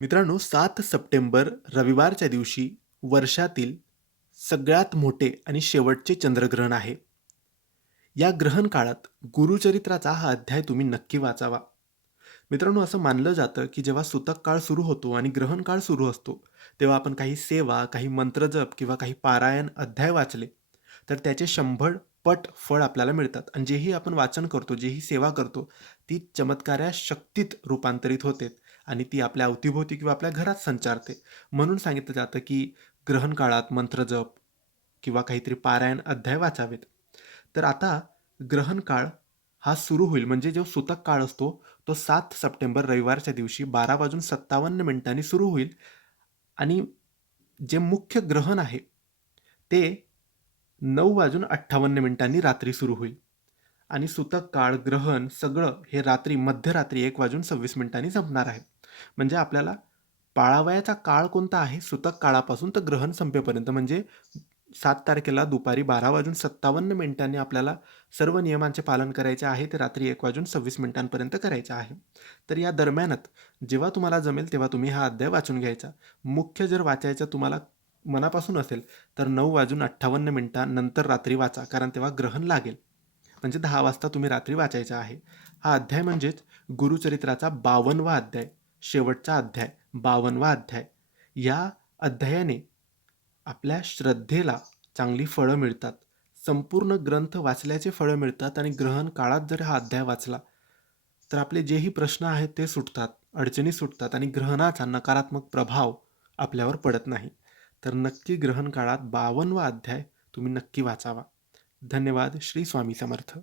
मित्रांनो, 7 सप्टेंबर रविवारच्या दिवशी वर्षातील सगळ्यात मोठे आणि शेवटचे चंद्रग्रहण आहे. या ग्रहण काळात गुरुचरित्राचा हा अध्याय तुम्ही नक्की वाचावा. मित्रांनो, असं मानलं जातं, की जेव्हा सूतक काळ सुरू होतो आणि ग्रहण काळ सुरू असतो, तेव्हा आपण काही सेवा, काही मंत्रजप किंवा काही पारायण अध्याय वाचले, तर त्याचे 100 पट फळ आपल्याला मिळतात आणि जेही आपण वाचन करतो, जेही सेवा करतो, ती चमत्कार्या शक्तीत रूपांतरित होते आणि ती आपल्या अवतीभोवती किंवा आपल्या घरात संचारते. म्हणून सांगितलं जातं, की ग्रहण काळात मंत्रजप किंवा काहीतरी पारायण अध्याय वाचावेत. तर आता ग्रहण काळ हा सुरू होईल म्हणजे जो सूतक काळ असतो, तो 7 सप्टेंबर रविवारच्या दिवशी 12:57 सुरू होईल आणि जे मुख्य ग्रहण आहे, ते 9:58 रात्री सुरू होईल आणि सूतक काळ, ग्रहण सगळं हे रात्री मध्यरात्री 1:26 संपणार आहे. म्हणजे आपल्याला पाळावयाचा काळ कोणता आहे? सूतक काळापासून तर ग्रहण संपेपर्यंत म्हणजे 7 तारखेला दुपारी 12:57 आपल्याला सर्व नियमांचे पालन करायचे आहे. ते रात्री 1:26 करायचे आहे. तर या दरम्यानच जेव्हा तुम्हाला जमेल तेव्हा तुम्ही हा अध्याय वाचून घ्यायचा. मुख्य जर वाचायचा तुम्हाला मनापासून असेल तर 9:58 नंतर रात्री वाचा. कारण तेव्हा ग्रहण लागेल. म्हणजे 10 वाजता तुम्ही रात्री वाचायचा आहे. हा अध्याय म्हणजेच गुरुचरित्राचा 52वा अध्याय, शेवटचा अध्याय, 52वा अध्याय. या अध्यायाने आपल्या श्रद्धेला चांगली फळं मिळतात. संपूर्ण ग्रंथ वाचल्याचे फळं मिळतात आणि ग्रहण काळात जर हा अध्याय वाचला, तर आपले जेही प्रश्न आहेत ते सुटतात, अडचणी सुटतात आणि ग्रहणाचा नकारात्मक प्रभाव आपल्यावर पडत नाही. तर नक्की ग्रहण काळात 52वा अध्याय तुम्ही नक्की वाचावा. धन्यवाद. श्री स्वामी समर्थ.